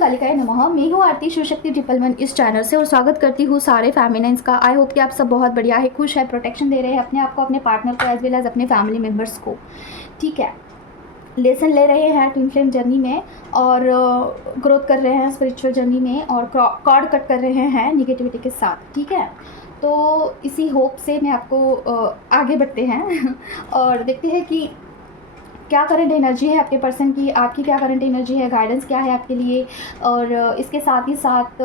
कालिकाय नमः। मैं हूँ आरती शिवशक्ति 111 इस चैनल से और स्वागत करती हूँ सारे फेमिनाइंस का। आई होप कि आप सब बहुत बढ़िया है, खुश है, प्रोटेक्शन दे रहे हैं अपने आप को, अपने पार्टनर को, एज वेल एज अपने फैमिली मेम्बर्स को। ठीक है, लेसन ले रहे हैं ट्विन फ्लेम जर्नी में और ग्रोथ कर रहे हैं स्पिरिचुअल जर्नी में और कॉर्ड कट कर रहे हैं निगेटिविटी के साथ। ठीक है, तो इसी होप से मैं आपको आगे बढ़ते हैं और देखते हैं कि क्या करंट एनर्जी है आपके पर्सन की, आपकी क्या करंट एनर्जी है, गाइडेंस क्या है आपके लिए। और इसके साथ ही साथ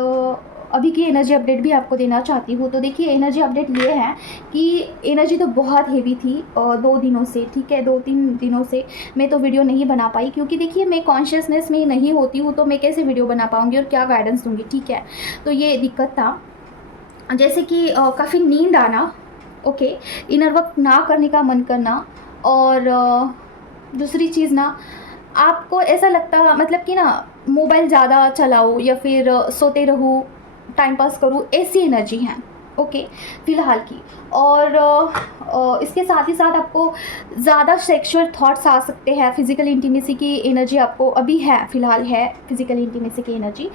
अभी की एनर्जी अपडेट भी आपको देना चाहती हूँ। तो देखिए, एनर्जी अपडेट ये है कि एनर्जी तो बहुत हेवी थी 2 दिनों से। ठीक है, 2-3 दिनों से मैं तो वीडियो नहीं बना पाई क्योंकि देखिए मैं कॉन्शियसनेस में नहीं होती हूँ, तो मैं कैसे वीडियो बना पाऊँगी और क्या गाइडेंस दूँगी। ठीक है, तो ये दिक्कत था। जैसे कि काफ़ी नींद आना, ओके, इनर वर्क ना करने का मन करना, और दूसरी चीज़ ना, आपको ऐसा लगता मतलब कि ना मोबाइल ज़्यादा चलाऊँ या फिर सोते रहूँ, टाइम पास करूँ, ऐसी एनर्जी है। ओके, फ़िलहाल की। और इसके साथ ही साथ आपको ज़्यादा सेक्सुअल थॉट्स आ सकते हैं। फिज़िकल इंटीमेसी की एनर्जी आपको अभी है, फ़िलहाल है फिज़िकल इंटीमेसी की एनर्जी।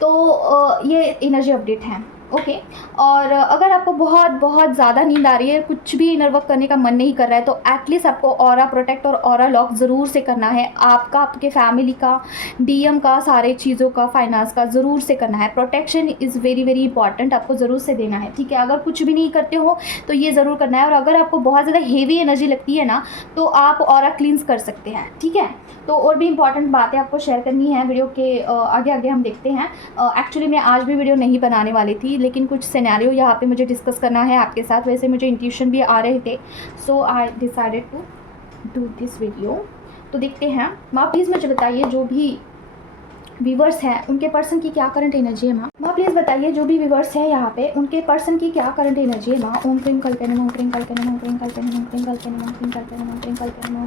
तो ये एनर्जी अपडेट है। ओके, और अगर आपको बहुत बहुत ज़्यादा नींद आ रही है, कुछ भी इनर वर्क करने का मन नहीं कर रहा है, तो एटलीस्ट आपको ऑरा प्रोटेक्ट और ऑरा लॉक ज़रूर से करना है। आपका, आपके फैमिली का, डीएम का, सारे चीज़ों का, फाइनेंस का ज़रूर से करना है। Protection is very very important, आपको ज़रूर से देना है। ठीक है, अगर कुछ भी नहीं करते हो तो ये ज़रूर करना है। और अगर आपको बहुत ज़्यादा हेवी एनर्जी लगती है ना, तो आप ऑरा क्लींस कर सकते हैं। ठीक है, तो और भी इंपॉर्टेंट बातें आपको शेयर करनी है वीडियो के आगे आगे हम देखते हैं। एक्चुअली मैं आज भी वीडियो नहीं बनाने वाली थी, लेकिन कुछ सिनेरियो यहाँ पे मुझे डिस्कस करना है आपके साथ। वैसे मुझे इंट्यूशन भी आ रहे थे, so I decided to do this video. तो देखते हैं। माँ प्लीज़ मुझे बताइए, जो भी व्यूवर्स हैं उनके पर्सन की क्या करंट एनर्जी है। माँ प्लीज़ बताइए, जो भी व्यूवर्स हैं यहाँ पे उनके पर्सन की क्या करंट एनर्जी है। माँ ओम क्रीम कल्पे नमः, ओम क्रीम कल्पे नमः, ओम क्रीम कल्पे नमः, ओम क्रीम कल्पे नमः, ओम क्रीम कल्पे नमः, ओम क्रीम कल्पे नमः,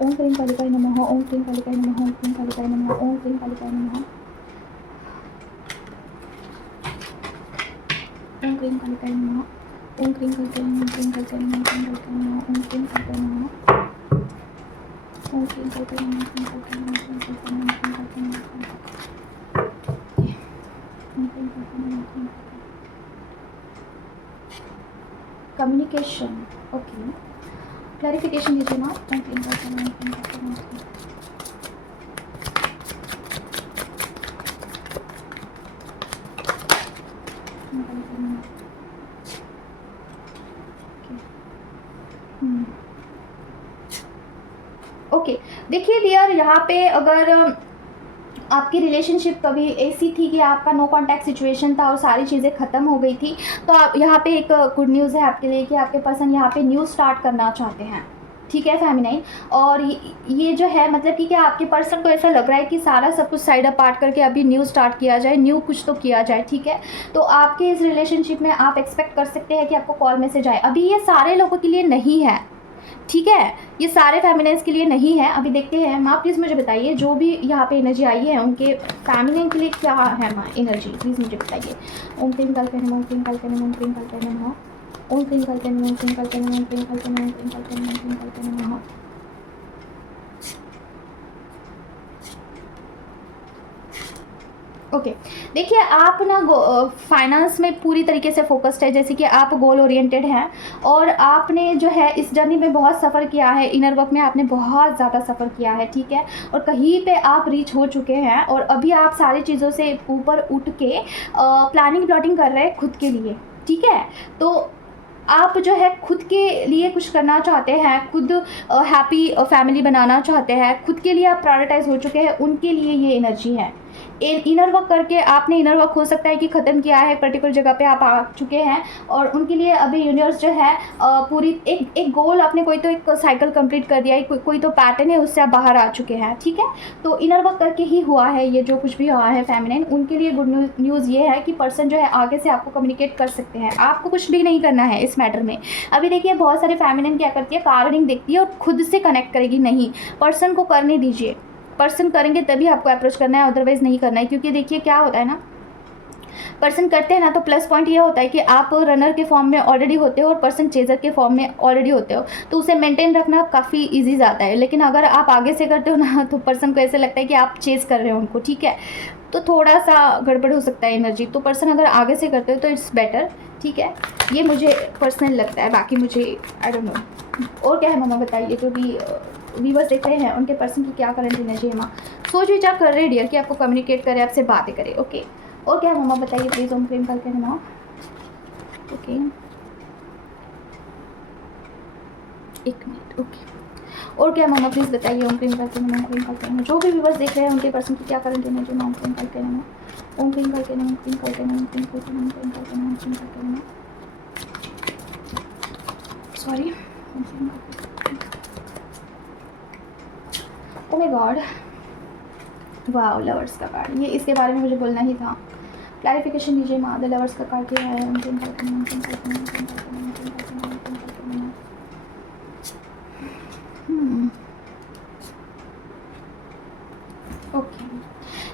ओम क्रीम कल्पे नमः, ओम क्रीम कालिकाय नमः, ओम क्रीम कालिकाय नमः, ओम क्रीम कालिकाय नमः, ओम क्रीम कालिकाय नमः, ओम क्रीम कालिकाय नमः, ओम क्रीम कालिकाय नमः, ओम क्रीम कालिकाय नमः, ओम क्रीम कालिकाय नमः, ओम क्रीम कालिकाय नमः, ओम क्रीम कालिकाय नमः, ओम क्रीम कालिकाय नमः, ओम क्रीम कालिकाय नमः, ओम क्रीम कालिकाय नमः। कम्युनिकेशन, ओके, क्लैरिफिकेशन दीजिए ना। ओम क्रीम कालिकाय नमः, ओम क्रीम कालिकाय नमः, ओके। देखिए डियर, यहाँ पे अगर आपकी रिलेशनशिप कभी ऐसी थी कि आपका नो कांटेक्ट सिचुएशन था और सारी चीज़ें ख़त्म हो गई थी, तो आप यहाँ पे एक गुड न्यूज़ है आपके लिए कि आपके पर्सन यहाँ पे न्यू स्टार्ट करना चाहते हैं। ठीक है फेमिनाइन, और ये जो है मतलब कि क्या आपके पर्सन को ऐसा लग रहा है कि सारा सब कुछ साइड अपार्ट करके अभी न्यू स्टार्ट किया जाए, न्यू कुछ तो किया जाए। ठीक है, तो आपके इस रिलेशनशिप में आप एक्सपेक्ट कर सकते हैं कि आपको कॉल मैसेज आए। अभी ये सारे लोगों के लिए नहीं है। ठीक है, ये सारे फेमिनाइंस के लिए नहीं है। अभी देखते हैं। माँ प्लीज़ मुझे बताइए, जो भी यहाँ पे एनर्जी आई है उनके फेमिनाइन के लिए क्या है। माँ एनर्जी प्लीज़ मुझे बताइए। ओम क्रीम कालिकाय नमः, ओम क्रीम कालिकाय नमः, ओम क्रीम कालिकाय नमः, ओम क्रीम कालिकाय नमः, ओम क्रीम कालिकाय नमः, ओम क्रीम कालिकाय नमः, ओम क्रीम कालिकाय नमः, ओम क्रीम कालिकाय नमः। ओके, देखिए आप ना फाइनेंस में पूरी तरीके से फोकस्ड है, जैसे कि आप गोल ओरिएंटेड हैं और आपने जो है इस जर्नी में बहुत सफ़र किया है। इनर वर्क में आपने बहुत ज़्यादा सफ़र किया है। ठीक है, और कहीं पे आप रीच हो चुके हैं और अभी आप सारी चीज़ों से ऊपर उठ के प्लानिंग प्लॉटिंग कर रहे हैं खुद के लिए। ठीक है, तो आप जो है खुद के लिए कुछ करना चाहते हैं, खुद हैप्पी फैमिली बनाना चाहते हैं, खुद के लिए आप प्रायोरिटाइज हो चुके हैं, उनके लिए ये एनर्जी है। इनर वर्क करके आपने इनर वर्क हो सकता है कि ख़त्म किया है, पर्टिकुलर जगह पे आप आ चुके हैं और उनके लिए अभी यूनिवर्स जो है पूरी एक गोल, आपने कोई तो एक साइकिल कंप्लीट कर दिया है, कोई तो पैटर्न है, उससे आप बाहर आ चुके हैं। ठीक है, तो इनर वर्क करके ही हुआ है ये जो कुछ भी हुआ है फेमिनाइन। उनके लिए गुड न्यूज़ ये है कि पर्सन जो है आगे से आपको कम्युनिकेट कर सकते हैं। आपको कुछ भी नहीं करना है इस मैटर में। अभी देखिए बहुत सारे फेमिनाइन क्या करती है, कार्डिंग देखती है और खुद से कनेक्ट करेगी। नहीं, पर्सन को करने दीजिए। पर्सन करेंगे तभी आपको अप्रोच करना है, अदरवाइज़ नहीं करना है। क्योंकि देखिए क्या होता है ना, पर्सन करते हैं ना, तो प्लस पॉइंट ये होता है कि आप रनर के फॉर्म में ऑलरेडी होते हो और पर्सन चेजर के फॉर्म में ऑलरेडी होते हो, तो उसे मेंटेन रखना काफ़ी इजी जाता है। लेकिन अगर आप आगे से करते हो ना, तो पर्सन को ऐसे लगता है कि आप चेज कर रहे हो उनको, ठीक है, तो थोड़ा सा गड़बड़ हो सकता है एनर्जी। तो पर्सन अगर आगे से करते हो तो इट्स बेटर, ठीक है, ये मुझे पर्सनल लगता है। बाकी मुझे आई डोंट नो। और क्या है मम्मा बताइए, जो भी व्यूवर्स देख रहे हैं उनके पर्सन की क्या करंट एनर्जी है माँ, सोच विचार कर रहे हैं डियर कि आपको कम्युनिकेट करे, आपसे बातें करे। ओके, और क्या है मम्मा बताइए प्लीज़, ओम क्रीम करके है माँ। ओके, एक मिनट। ओके, और क्या मम्मा प्लीज़ बताइए, ओम क्रीम करके है, ओम क्रीम करके है। जो भी व्यूवर्स देख रहे हैं उनके पर्सन की क्या करंट एनर्जी है, ओम क्रीम करके है, ओम क्रीम करके है, ओम क्रीम करके है, ओम क्रीम करके है, ओम क्रीम करके है, ओम क्रीम करके है। Sorry, oh my God, wow, lovers का कार्ड, ये इसके बारे में मुझे बोलना ही था। क्लैरिफिकेशन दीजिए माँ, द लवर्स का कार्ड क्या है। ओके,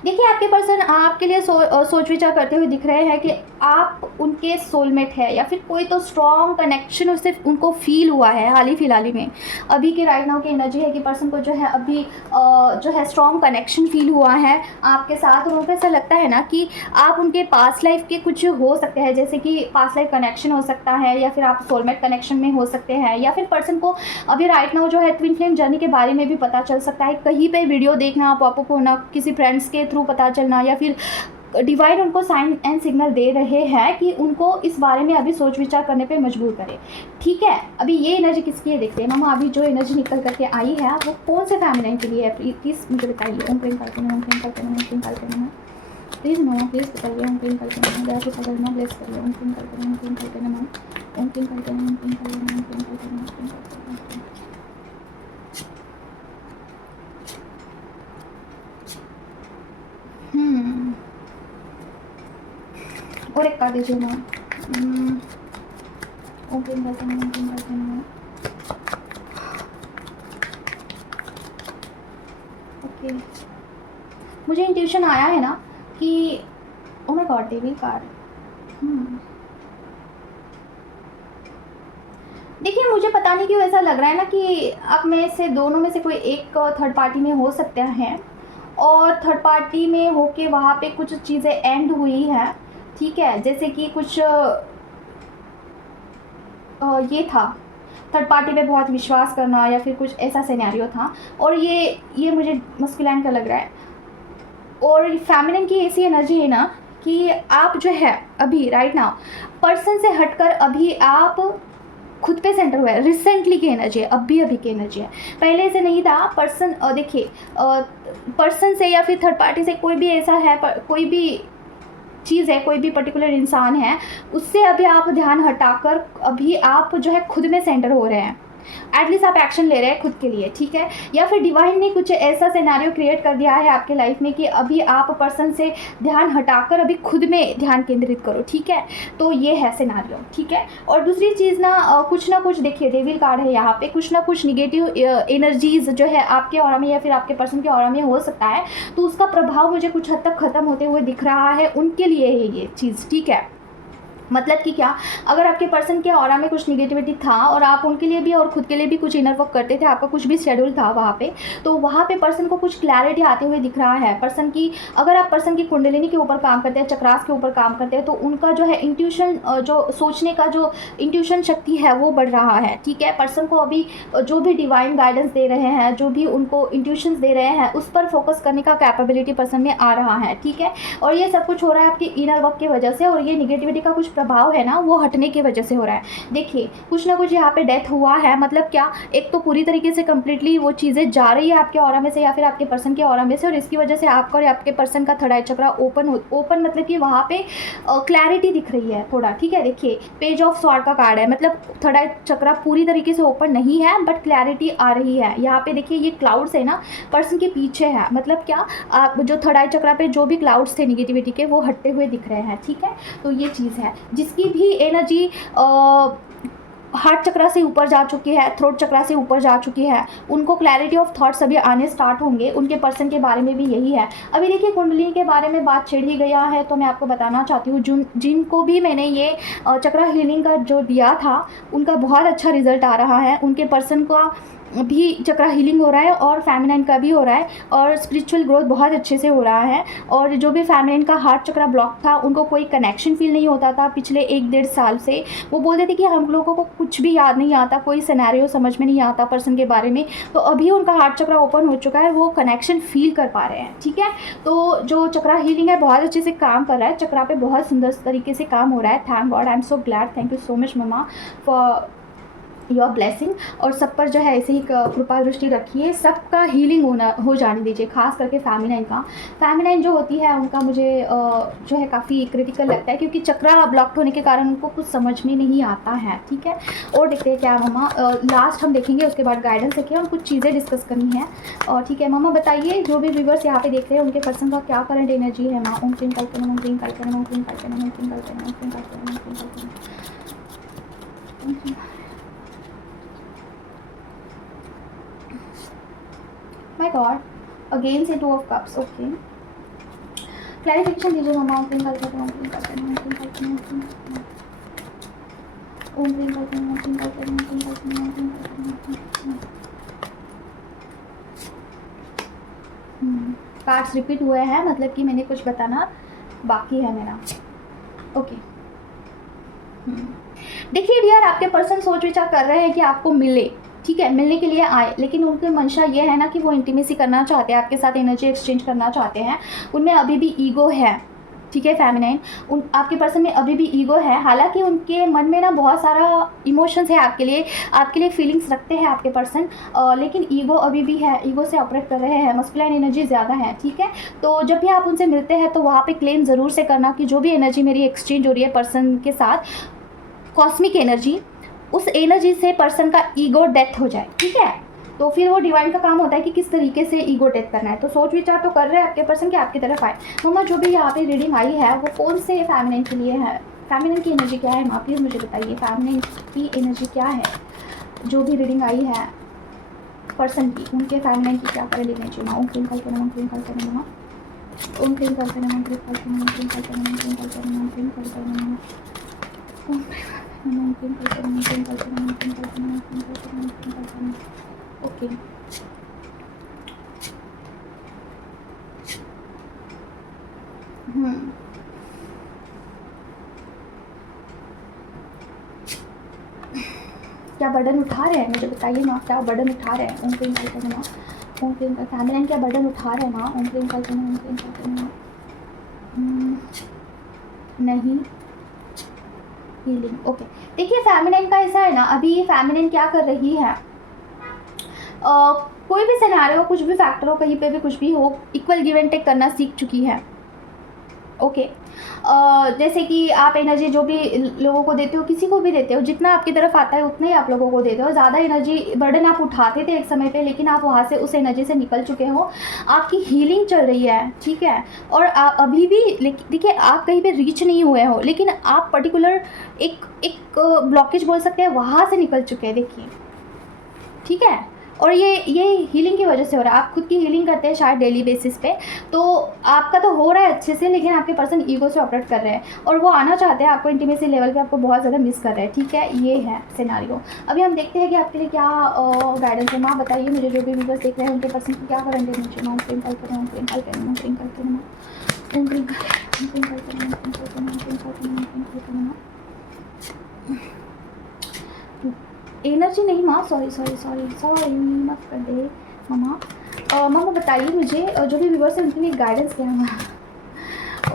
देखिए आपके पर्सन आपके लिए सोच विचार करते हुए दिख रहे हैं कि आप उनके सोलमेट है, या फिर कोई तो स्ट्रॉन्ग कनेक्शन उससे उनको फील हुआ है हाल ही फिलहाल में। अभी के राइट नाउ की एनर्जी है कि पर्सन को जो है अभी जो है स्ट्रॉन्ग कनेक्शन फील हुआ है आपके साथ, और उनको ऐसा लगता है ना कि आप उनके पास्ट लाइफ के कुछ हो सकते हैं, जैसे कि पास्ट लाइफ कनेक्शन हो सकता है, या फिर आप सोलमेट कनेक्शन में हो सकते हैं, या फिर पर्सन को अभी राइट नाउ जो है ट्विन फ्लेम जर्नी के बारे में भी पता चल सकता है। कहीं पे वीडियो देखना, पॉपअप होना, किसी फ्रेंड्स के थ्रू पता चलना, या फिर डिवाइन उनको साइन एंड सिग्नल दे रहे हैं कि उनको इस बारे में अभी सोच विचार करने पे मजबूर करें, ठीक है। अभी ये एनर्जी किसकी है देखते हैं मामा। अभी जो एनर्जी निकल करके आई है वो कौन से फैमिनाइन के लिए है, प्लीज़ मुझे बताइए। ओम प्रेम करते हैं, ओम प्रेम करते हैं, ओम प्रेम करते हैं, प्लीज़ मामा प्लीज़ बताइए। ओम प्रेम करते हैं, दया से पकड़ना प्लीज़ करिए। ओम प्रेम करते हैं, ओम प्रेम करते हैं मामा, ओम प्रेम करते हैं, ओम प्रेम करते हैं, ओम प्रेम करते हैं, ओम प्रेम करते हैं। और एक कार्ड दीजिए ना। ओपन करते हैं, ओपन करते हैं। ओके, मुझे इंट्यूशन आया है ना कि oh my God, devil card. देखिए मुझे पता नहीं क्यों ऐसा लग रहा है ना कि आप में से दोनों में से कोई एक थर्ड पार्टी में हो सकता है, और थर्ड पार्टी में होके वहाँ पे कुछ चीज़ें एंड हुई हैं, ठीक है। जैसे कि कुछ ये था, थर्ड पार्टी पे बहुत विश्वास करना, या फिर कुछ ऐसा सिनेरियो था, और ये मुझे मस्कुलाइन का लग रहा है। और फेमिनिन की ऐसी एनर्जी है ना कि आप जो है अभी राइट नाउ पर्सन से हटकर अभी आप खुद पे सेंटर हुआ है। रिसेंटली की एनर्जी है, अभी की एनर्जी है, पहले से नहीं था। पर्सन देखिए पर्सन से या फिर थर्ड पार्टी से कोई भी ऐसा है, कोई भी चीज़ है, कोई भी पर्टिकुलर इंसान है, उससे अभी आप ध्यान हटाकर अभी आप जो है खुद में सेंटर हो रहे हैं। एटलीस्ट आप एक्शन ले रहे हैं खुद के लिए, ठीक है। या फिर डिवाइन ने कुछ ऐसा सिनेरियो क्रिएट कर दिया है आपके लाइफ में कि अभी आप पर्सन से ध्यान हटाकर अभी खुद में ध्यान केंद्रित करो, ठीक है। तो ये है सिनेरियो, ठीक है। और दूसरी चीज़ ना कुछ देखिए डेविल कार्ड है यहाँ पे, कुछ ना कुछ निगेटिव एनर्जीज जो है आपके ऑरा में या फिर आपके पर्सन के ऑरा में हो सकता है, तो उसका प्रभाव मुझे कुछ हद तक ख़त्म होते हुए दिख रहा है। उनके लिए है ये चीज़, ठीक है। मतलब कि क्या, अगर आपके पर्सन के ऑरा में कुछ निगेटिविटी था और आप उनके लिए भी और खुद के लिए भी कुछ इनर वर्क करते थे, आपका कुछ भी शेड्यूल था वहाँ पे, तो वहाँ पे पर्सन को कुछ क्लैरिटी आते हुए दिख रहा है। पर्सन की, अगर आप पर्सन की कुंडलिनी के ऊपर काम करते हैं, चक्रास के ऊपर काम करते हैं, तो उनका जो है इंट्यूशन, जो सोचने का जो इंट्यूशन शक्ति है वो बढ़ रहा है, ठीक है। पर्सन को अभी जो भी डिवाइन गाइडेंस दे रहे हैं, जो भी उनको इंट्यूशंस दे रहे हैं, उस पर फोकस करने का कैपेबिलिटी पर्सन में आ रहा है, ठीक है। और ये सब कुछ हो रहा है आपकी इनर वर्क की वजह से, और ये निगेटिविटी का कुछ प्रभाव है ना वो हटने की वजह से हो रहा है। देखिए कुछ ना कुछ यहाँ पे डेथ हुआ है, मतलब क्या, एक तो पूरी तरीके से कंप्लीटली वो चीज़ें जा रही है आपके ऑरा में से या फिर आपके पर्सन के ऑरा में से, और इसकी वजह से आपका और आपके पर्सन का थर्ड आई चक्रा ओपन मतलब कि वहाँ पे क्लैरिटी दिख रही है थोड़ा, ठीक है। देखिए पेज ऑफ स्वॉर्ड का कार्ड है, मतलब थर्ड आई चक्रा पूरी तरीके से ओपन नहीं है बट क्लैरिटी आ रही है। यहाँ पे देखिए ये क्लाउड्स है ना पर्सन के पीछे है, मतलब क्या, आप जो थर्ड आई चक्रा पे जो भी क्लाउड्स थे निगेटिविटी के वो हटते हुए दिख रहे हैं, ठीक है। तो ये चीज़ है जिसकी भी एनर्जी हार्ट चक्रा से ऊपर जा चुकी है, थ्रोट चक्रा से ऊपर जा चुकी है, उनको क्लैरिटी ऑफ थॉट्स अभी आने स्टार्ट होंगे। उनके पर्सन के बारे में भी यही है। अभी देखिए कुंडली के बारे में बात छेड़ ही गया है, तो मैं आपको बताना चाहती हूँ जिनको भी मैंने ये चक्रा हीलिंग का जो दिया था, उनका बहुत अच्छा रिजल्ट आ रहा है। उनके पर्सन का भी चक्रा हीलिंग हो रहा है और फेमिनाइन का भी हो रहा है, और स्पिरिचुअल ग्रोथ बहुत अच्छे से हो रहा है। और जो भी फेमिनाइन का हार्ट चक्रा ब्लॉक था, उनको कोई कनेक्शन फील नहीं होता था पिछले 1-1.5 साल से। वो बोलते थे कि हम लोगों को कुछ भी याद नहीं आता, कोई सिनेरियो समझ में नहीं आता पर्सन के बारे में। तो अभी उनका हार्ट चक्रा ओपन हो चुका है, वो कनेक्शन फील कर पा रहे हैं। ठीक है, तो जो चक्रा हीलिंग है बहुत अच्छे से काम कर रहा है, चक्रा पे बहुत सुंदर तरीके से काम हो रहा है। Thank God, I am so glad, thank you so much mama for your blessing. और सब पर जो है ऐसे ही कृपा दृष्टि रखिए, सबका हीलिंग हो जाने दीजिए, खास करके फेमिनाइन का। फेमिनाइन जो होती है उनका मुझे जो है काफ़ी क्रिटिकल लगता है, क्योंकि चक्रा ब्लॉक्ड होने के कारण उनको कुछ समझ में नहीं आता है। ठीक है, और देखते हैं क्या मम्मा लास्ट हम देखेंगे, उसके बाद गाइडेंस देखिए, हम कुछ चीज़ें डिस्कस करनी है। और ठीक है मम्मा बताइए, जो भी व्यूवर्स यहाँ पे देख रहे हैं उनके पर्सन का क्या करंट एनर्जी है। माँ ओम क्लीं कल्पना, ओम क्लीं कल्पना, ओम क्लीं कल्पना, ओम क्लीं कल्पना, ओम क्लीं कल्पना, ओम क्लीं कल्पना। My God, again say 2 of cups. Okay. Clarification दीजिए मम्मा। ओम क्लीं कल्पना, ओम क्लीं कल्पना, ओम क्लीं कल्पना, ओम क्लीं कल्पना, ओम क्लीं कल्पना, ओम क्लीं कल्पना, ओम क्लीं कल्पना, ओम क्लीं कल्पना। कार्ड्स रिपीट हुए हैं, मतलब कि मैंने कुछ बताना बाकी है मेरा। ओके। देखिए डियर, आपके पर्सन सोच विचार कर रहे हैं कि आपको मिले। ठीक है, मिलने के लिए आए, लेकिन उनकी मंशा ये है ना कि वो इंटीमेसी करना चाहते हैं, आपके साथ एनर्जी एक्सचेंज करना चाहते हैं। उनमें अभी भी ईगो है। ठीक है फेमिनाइन, आपके पर्सन में अभी भी ईगो है। हालांकि उनके मन में ना बहुत सारा इमोशंस है आपके लिए फीलिंग्स रखते हैं आपके पर्सन, लेकिन ईगो अभी भी है, ईगो से ऑपरेट कर रहे हैं। मस्कुलाइन एनर्जी ज़्यादा है। ठीक है, तो जब भी आप उनसे मिलते हैं तो वहाँ पे क्लेम ज़रूर से करना कि जो भी एनर्जी मेरी एक्सचेंज हो रही है पर्सन के साथ, कॉस्मिक एनर्जी, उस एनर्जी से पर्सन का ईगो डेथ हो जाए। ठीक है, तो फिर वो डिवाइन का काम होता है कि किस तरीके से ईगो डेथ करना है। तो सोच विचार तो कर रहे हैं आपके पर्सन के आपकी तरफ आए। मम्मा जो भी यहाँ पे रीडिंग आई है वो कौन से फेमिनाइन के लिए है? फेमिनाइन की एनर्जी क्या है माँ, प्लीज़ मुझे बताइए। फेमिनाइन की एनर्जी क्या है? जो भी रीडिंग आई है पर्सन की, उनके फेमिनाइन की क्या कर लेना चाहिए माँ? ओम क्लीं कल्पना, ओम क्लीं कल्पना मम्मा, ओम क्लीं कल्पना, ओम क्लीं कल्पना, ओम क्लीं कल्पना, ओम क्लीं कल्पना, ओम क्लीं कल्पना, ओके। क्या बर्डन उठा रहे हैं मुझे बताइए माँ, क्या बर्डन उठा रहे हैं? ओम क्लीं कल्पना माँ, ओम क्लीं कल्पना। फेमिनाइन क्या बर्डन उठा रहे हैं माँ? ओम क्लीं कल्पना, ओम क्लीं कल्पना। नहीं, हीलिंग। ओके, देखिए फेमिनाइन का ऐसा है ना, अभी फेमिनाइन क्या कर रही है, कोई भी सिनेरियो, कुछ भी फैक्टर हो, कहीं पे भी कुछ भी हो, इक्वल गिव एंड टेक करना सीख चुकी है। ओके, जैसे कि आप एनर्जी जो भी लोगों को देते हो, किसी को भी देते हो, जितना आपकी तरफ आता है उतना ही आप लोगों को देते हो। ज़्यादा एनर्जी बर्डन आप उठाते थे एक समय पे, लेकिन आप वहाँ से उस एनर्जी से निकल चुके हो। आपकी हीलिंग चल रही है। ठीक है, और अभी भी देखिए आप कहीं पे रीच नहीं हुए हो, लेकिन आप पर्टिकुलर एक ब्लॉकेज बोल सकते हैं, वहाँ से निकल चुके हैं। देखिए ठीक है, और ये हीलिंग की वजह से हो रहा है। आप खुद की हीलिंग करते हैं शायद डेली बेसिस पे, तो आपका तो हो रहा है अच्छे से, लेकिन आपके पर्सन ईगो से ऑपरेट कर रहे हैं और वो आना चाहते हैं आपको इंटीमेसी लेवल पे, आपको बहुत ज़्यादा मिस कर रहे हैं। ठीक है, ये है सिनेरियो। अभी हम देखते हैं कि आपके लिए क्या गाइडेंस है। माँ बताइए मुझे, जो भी व्यूअर्स देख रहे हैं उनके पर्सन की क्या करंट है नीचे। माँ ट्विंकल करें, माँ ट्विंकल करें, माँ ट्विंकल करें, माँ ट्विंकल करें, ट्विंकल करें, ट्विंकल करें, ट्विंकल करें, ट्विंकल करें। एनर्जी नहीं माँ, सॉरी माफ़ कर दे मामा। मामा बताइए मुझे, जो भी व्यूअर्स हैं उनके लिए गाइडेंस क्या है माँ?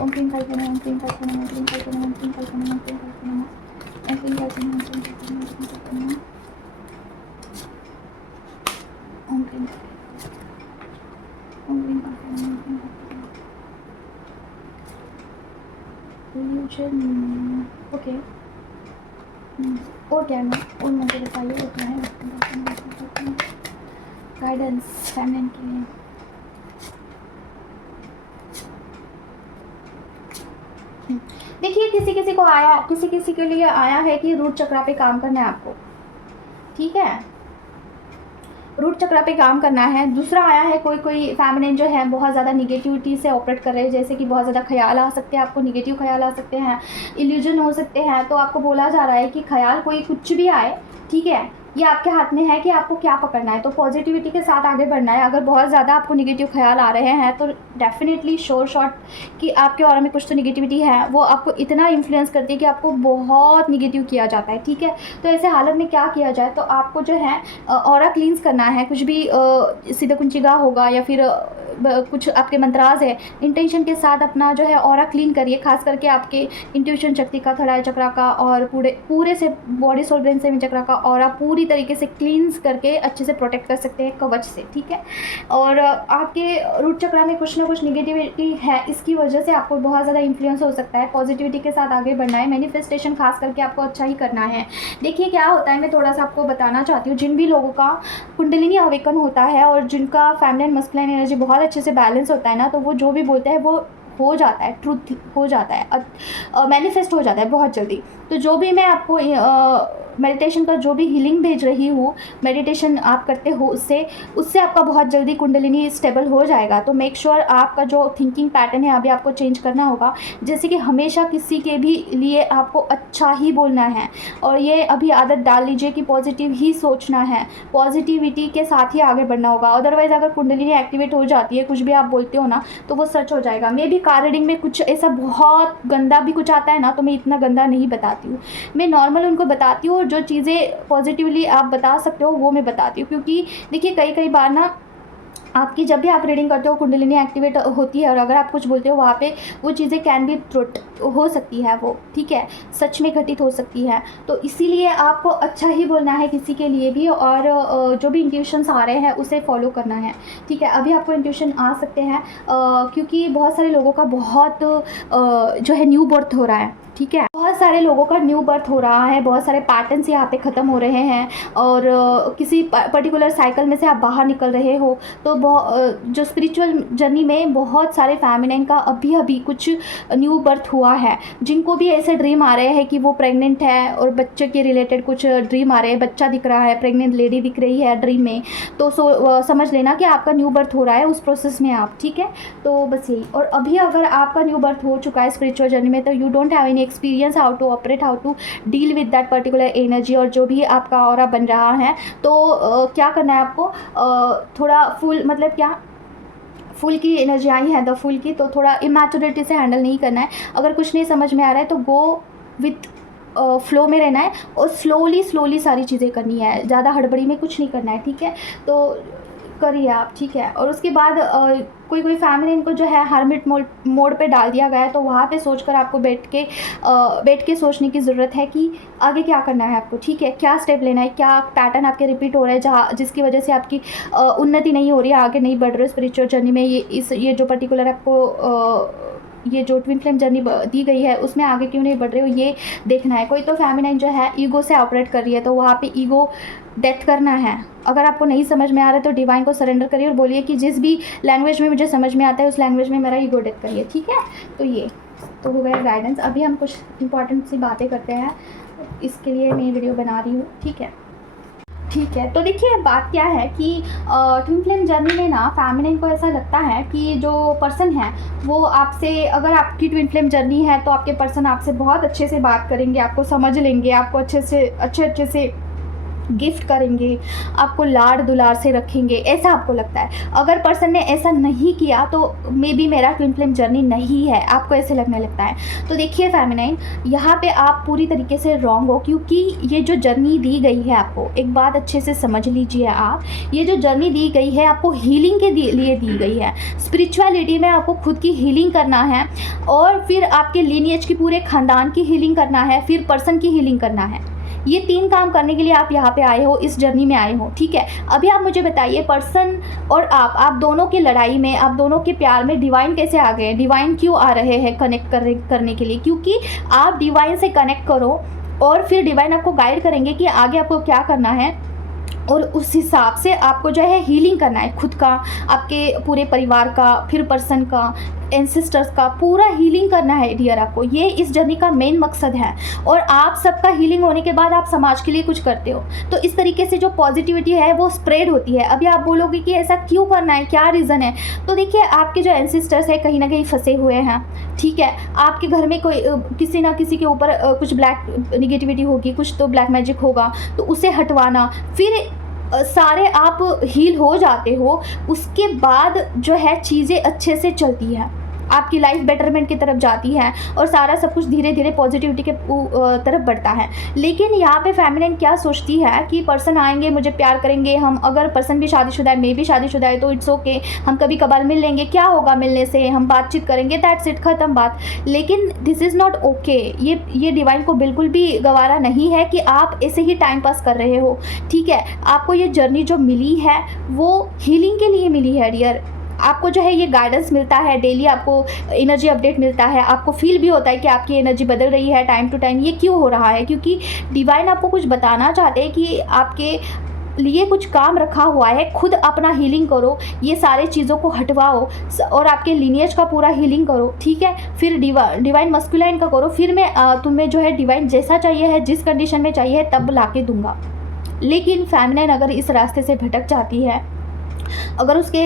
ओम क्लीं कल्पना, ओम क्लीं कल्पना, ओम क्लीं कल्पना, ओम क्लीं कल्पना, ओम क्लीं कल्पना, ओम क्लीं कल्पना, ओम क्लीं कल्पना, ओम क्लीं कल्पना, ओम क्लीं कल्पना, ओम क्लीं कल्पना, ओम क्लीं कल्पना। ओके, और क्या है और मुझे बताइए, और क्या है गाइडेंस फेमिनिन के लिए? देखिए किसी किसी को आया, किसी किसी के लिए आया है कि रूट चक्रा पे काम करना है आपको। ठीक है, रूट चक्र पे काम करना है। दूसरा आया है कोई फेमिनिन जो है बहुत ज़्यादा निगेटिविटी से ऑपरेट कर रहे हैं, जैसे कि बहुत ज़्यादा ख्याल आ सकते हैं, आपको निगेटिव ख्याल आ सकते हैं, इल्यूजन हो सकते हैं। तो आपको बोला जा रहा है कि ख्याल कोई कुछ भी आए, ठीक है, ये आपके हाथ में है कि आपको क्या पकड़ना है। तो पॉजिटिविटी के साथ आगे बढ़ना है। अगर बहुत ज़्यादा आपको निगेटिव ख्याल आ रहे हैं तो डेफिनेटली श्योर शॉट कि आपके ऑरा में कुछ तो निगेटिविटी है, वो आपको इतना इन्फ्लुएंस करती है कि आपको बहुत निगेटिव किया जाता है, ठीक है। तो ऐसे हालत में क्या किया जाए, तो आपको जो है ऑरा क्लींस करना है। कुछ भी सीधा कुंचिगा होगा या फिर कुछ आपके मंत्राज है, इंटेंशन के साथ अपना जो है ऑरा क्लीन करिए, खास करके आपके इंट्यूशन शक्ति का, थर्ड आई चक्रा का और पूरे से बॉडी सोल ब्रेन सेवन चक्रा का ऑरा पूरी तरीके से क्लींस करके अच्छे से प्रोटेक्ट कर सकते हैं कवच से, ठीक है। और आपके रूट चक्रा में कुछ ना कुछ निगेटिविटी है, इसकी वजह से आपको बहुत ज़्यादा इन्फ्लुएंस हो सकता है। पॉजिटिविटी के साथ आगे बढ़ना है, मैनिफेस्टेशन खास करके आपको अच्छा ही करना है। देखिए क्या होता है, मैं थोड़ा सा आपको बताना चाहती हूँ। जिन भी लोगों का कुंडलिनी अवेकन होता है और जिनका फेमिनिन मस्कुलिन एनर्जी बहुत अच्छे से बैलेंस होता है ना, तो वो जो भी बोलते हैं वो हो जाता है, ट्रूथ हो जाता है, मैनिफेस्ट हो जाता है बहुत जल्दी। तो जो भी मैं आपको मेडिटेशन का जो भी हीलिंग भेज रही हूँ, मेडिटेशन आप करते हो, उससे आपका बहुत जल्दी कुंडलिनी स्टेबल हो जाएगा। तो मेक श्योर आपका जो थिंकिंग पैटर्न है अभी आपको चेंज करना होगा। जैसे कि हमेशा किसी के भी लिए आपको अच्छा ही बोलना है, और ये अभी आदत डाल लीजिए कि पॉजिटिव ही सोचना है, पॉजिटिविटी के साथ ही आगे बढ़ना होगा। अदरवाइज़ अगर कुंडलिनी एक्टिवेट हो जाती है, कुछ भी आप बोलते हो ना, तो वो सच हो जाएगा। मे भी कार रीडिंग में कुछ ऐसा बहुत गंदा भी कुछ आता है ना, तो मैं इतना गंदा नहीं बताती हूँ, मैं नॉर्मल उनको बताती हूँ। जो चीज़ें पॉजिटिवली आप बता सकते हो वो मैं बताती हूँ, क्योंकि देखिए कई बार ना आपकी जब भी आप रीडिंग करते हो कुंडलिनी एक्टिवेट होती है, और अगर आप कुछ बोलते हो वहाँ पे वो चीज़ें कैन बी ट्रुथ हो सकती है, वो ठीक है, सच में घटित हो सकती है। तो इसीलिए आपको अच्छा ही बोलना है किसी के लिए भी, और जो भी इंट्यूशंस आ रहे हैं उसे फॉलो करना है, ठीक है। अभी आपको इंट्यूशन आ सकते हैं क्योंकि बहुत सारे लोगों का बहुत जो है न्यू बर्थ हो रहा है, ठीक है, बहुत सारे लोगों का न्यू बर्थ हो रहा है, बहुत सारे पैटर्न्स यहाँ पे ख़त्म हो रहे हैं, और किसी पर्टिकुलर साइकिल में से आप बाहर निकल रहे हो। तो जो स्पिरिचुअल जर्नी में बहुत सारे फेमिनिन का अभी कुछ न्यू बर्थ हुआ है। जिनको भी ऐसे ड्रीम आ रहे हैं कि वो प्रेग्नेंट है और बच्चे के रिलेटेड कुछ ड्रीम आ रहे हैं, बच्चा दिख रहा है, प्रेग्नेंट लेडी दिख रही है ड्रीम में, तो समझ लेना कि आपका न्यू बर्थ हो रहा है उस प्रोसेस में आप, ठीक है। तो बस यही। और अभी अगर आपका न्यू बर्थ हो चुका है स्पिरिचुअल जर्नी में, तो you don't have any experience how to operate, how to deal with that particular energy, और जो भी आपका ऑरा बन रहा है, तो क्या करना है आपको, थोड़ा फुल, मतलब क्या, फुल की एनर्जी आई है द फुल की, तो थोड़ा इमैच्योरिटी से हैंडल नहीं करना है। अगर कुछ नहीं समझ में आ रहा है तो गो विथ फ्लो में रहना है, और स्लोली सारी चीज़ें करनी है, ज़्यादा हड़बड़ी में कुछ नहीं करना है, ठीक है। तो करिए आप, ठीक है। और उसके बाद कोई फेमिनिन को जो है हर्मिट मोड पे डाल दिया गया है, तो वहाँ पे सोचकर आपको बैठ के सोचने की ज़रूरत है कि आगे क्या करना है आपको, ठीक है, क्या स्टेप लेना है, क्या पैटर्न आपके रिपीट हो रहे हैं जिसकी वजह से आपकी उन्नति नहीं हो रही है, आगे नहीं बढ़ रहे हो स्पिरिचुअल जर्नी में। ये जो पर्टिकुलर आपको ये जो ट्विन फ्लेम जर्नी दी गई है उसमें आगे क्यों नहीं बढ़ रहे हो, ये देखना है। कोई तो फेमिनिन जो है ईगो से ऑपरेट कर रही है, तो वहाँ पे ईगो डेथ करना है। अगर आपको नहीं समझ में आ रहा है तो डिवाइन को सरेंडर करिए और बोलिए कि जिस भी लैंग्वेज में मुझे समझ में आता है उस लैंग्वेज में मेरा ईगो डेथ करिए, ठीक है। तो ये तो हो गया गाइडेंस। अभी हम कुछ इंपॉर्टेंट सी बातें करते हैं, इसके लिए मैं वीडियो बना रही हूँ, ठीक है। तो देखिए बात क्या है कि ट्विन फ्लेम जर्नी में ना फेमिनिन को ऐसा लगता है कि जो पर्सन है वो आपसे, अगर आपकी ट्विन फ्लेम जर्नी है तो आपके पर्सन आपसे बहुत अच्छे से बात करेंगे, आपको समझ लेंगे, आपको अच्छे से गिफ्ट करेंगे, आपको लाड दुलार से रखेंगे, ऐसा आपको लगता है। अगर पर्सन ने ऐसा नहीं किया तो मे बी मेरा ट्विन फ्लेम जर्नी नहीं है, आपको ऐसे लगने लगता है। तो देखिए फेमिनाइन, यहाँ पे आप पूरी तरीके से रॉन्ग हो, क्योंकि ये जो जर्नी दी गई है आपको, एक बात अच्छे से समझ लीजिए आप, ये जो जर्नी दी गई है आपको हीलिंग के लिए दी गई है। स्पिरिचुअलिटी में आपको खुद की हीलिंग करना है, और फिर आपके लीनिएज की पूरे खानदान की हीलिंग करना है, फिर पर्सन की हीलिंग करना है। ये 3 काम करने के लिए आप यहाँ पे आए हो, इस जर्नी में आए हो, ठीक है। अभी आप मुझे बताइए, पर्सन और आप दोनों की लड़ाई में, आप दोनों के प्यार में डिवाइन कैसे आ गए? डिवाइन क्यों आ रहे हैं कनेक्ट करने के लिए? क्योंकि आप डिवाइन से कनेक्ट करो और फिर डिवाइन आपको गाइड करेंगे कि आगे आपको क्या करना है। और उस हिसाब से आपको जो है हीलिंग करना है खुद का, आपके पूरे परिवार का, फिर पर्सन का, एंसेस्टर्स का पूरा हीलिंग करना है डियर आपको। ये इस जर्नी का मेन मकसद है। और आप सबका हीलिंग होने के बाद आप समाज के लिए कुछ करते हो, तो इस तरीके से जो पॉजिटिविटी है वो स्प्रेड होती है। अभी आप बोलोगे कि ऐसा क्यों करना है, क्या रीज़न है, तो देखिए आपके जो एंसेस्टर्स है कहीं ना कहीं फंसे हुए हैं, ठीक है। आपके घर में कोई किसी ना किसी के ऊपर कुछ ब्लैक निगेटिविटी होगी, कुछ तो ब्लैक मैजिक होगा, तो उसे हटवाना, फिर सारे आप हील हो जाते हो, उसके बाद जो है चीज़ें अच्छे से चलती हैं, आपकी लाइफ बेटरमेंट की तरफ जाती है और सारा सब कुछ धीरे धीरे पॉजिटिविटी के तरफ बढ़ता है। लेकिन यहाँ पे फेमिनिन क्या सोचती है कि पर्सन आएंगे, मुझे प्यार करेंगे, हम अगर पर्सन भी शादीशुदा है, मैं भी शादीशुदा है, तो इट्स ओके, हम कभी कभार मिल लेंगे, क्या होगा मिलने से, हम बातचीत करेंगे, दैट्स इट, ख़त्म बात। लेकिन दिस इज़ नॉट ओके। ये डिवाइन को बिल्कुल भी गवारा नहीं है कि आप ऐसे ही टाइम पास कर रहे हो, ठीक है। आपको ये जर्नी जो मिली है वो हीलिंग के लिए मिली है डियर। आपको जो है ये गाइडेंस मिलता है, डेली आपको एनर्जी अपडेट मिलता है, आपको फील भी होता है कि आपकी एनर्जी बदल रही है टाइम टू टाइम। ये क्यों हो रहा है? क्योंकि डिवाइन आपको कुछ बताना चाहते हैं कि आपके लिए कुछ काम रखा हुआ है। खुद अपना हीलिंग करो, ये सारे चीज़ों को हटवाओ और आपके लिनिएज का पूरा हीलिंग करो, ठीक है। फिर डिवाइन मस्कुलाइन का करो, फिर मैं तुम्हें जो है डिवाइन जैसा चाहिए है, जिस कंडीशन में चाहिए है, तब ला के दूँगा। लेकिन फेमिनिन अगर इस रास्ते से भटक जाती है, अगर उसके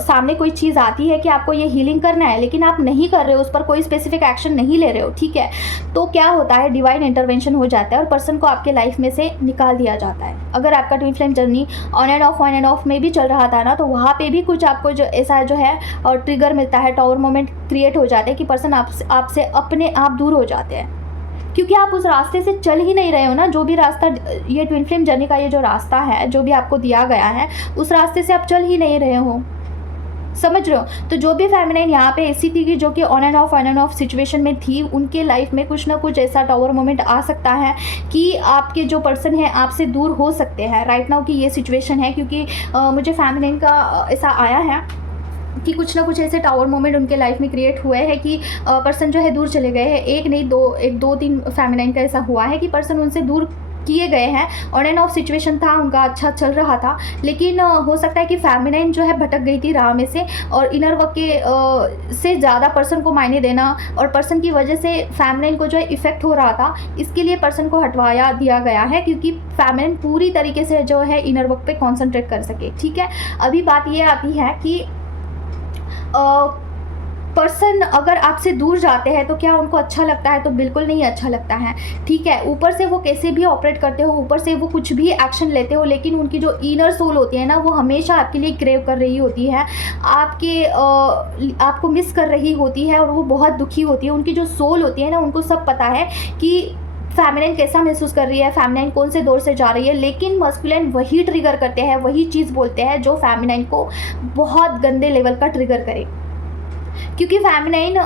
सामने कोई चीज़ आती है कि आपको ये हीलिंग करना है, लेकिन आप नहीं कर रहे हो, उस पर कोई स्पेसिफिक एक्शन नहीं ले रहे हो, ठीक है, तो क्या होता है, डिवाइन इंटरवेंशन हो जाता है और पर्सन को आपके लाइफ में से निकाल दिया जाता है। अगर आपका twin flame journey on end of में भी चल रहा था ना, तो वहाँ पे भी कुछ आपको जो ऐसा जो है और ट्रिगर मिलता है, टावर मोमेंट क्रिएट हो जाते हैं कि पर्सन आपसे अपने आप दूर हो जाते हैं, क्योंकि आप उस रास्ते से चल ही नहीं रहे हो ना। जो भी रास्ता, ये ट्विन फ्लेम जर्नी का ये जो रास्ता है, जो भी आपको दिया गया है, उस रास्ते से आप चल ही नहीं रहे हो, समझ रहे हो। तो जो भी फेमिनिन यहाँ पे ऐसी थी कि जो कि ऑन एंड ऑफ सिचुएशन में थी, उनके लाइफ में कुछ ना कुछ ऐसा टावर मोमेंट आ सकता है कि आपके जो पर्सन है आपसे दूर हो सकते हैं। राइट नाउ की ये सिचुएशन है, क्योंकि मुझे फेमिनिन का ऐसा आया है कि कुछ ना कुछ ऐसे टावर मोमेंट उनके लाइफ में क्रिएट हुए हैं कि पर्सन जो है दूर चले गए हैं। एक नहीं, दो तीन फेमिनिन का ऐसा हुआ है कि पर्सन उनसे दूर किए गए हैं। ऑन एंड ऑफ सिचुएशन था, उनका अच्छा चल रहा था, लेकिन हो सकता है कि फेमिनिन जो है भटक गई थी राह में से, और इनर वर्क के से ज़्यादा पर्सन को मायने देना और पर्सन की वजह से फेमिनिन को जो है इफेक्ट हो रहा था, इसके लिए पर्सन को हटवाया दिया गया है, क्योंकि फेमिनिन पूरी तरीके से जो है इनर वर्क पे कॉन्सेंट्रेट कर सके, ठीक है। अभी बात ये आती है कि पर्सन अगर आपसे दूर जाते हैं तो क्या उनको अच्छा लगता है? तो बिल्कुल नहीं अच्छा लगता है, ठीक है। ऊपर से वो कैसे भी ऑपरेट करते हो, ऊपर से वो कुछ भी एक्शन लेते हो, लेकिन उनकी जो इनर सोल होती है ना, वो हमेशा आपके लिए क्रेव कर रही होती है, आपको मिस कर रही होती है, और वो बहुत दुखी होती है। उनकी जो सोल होती है ना, उनको सब पता है कि फेमिनिन कैसा महसूस कर रही है, फेमिनिन कौन से दौर से जा रही है, लेकिन मस्कुलिन वही ट्रिगर करते हैं, वही चीज़ बोलते हैं जो फेमिनिन को बहुत गंदे लेवल का ट्रिगर करे। क्योंकि फेमिनिन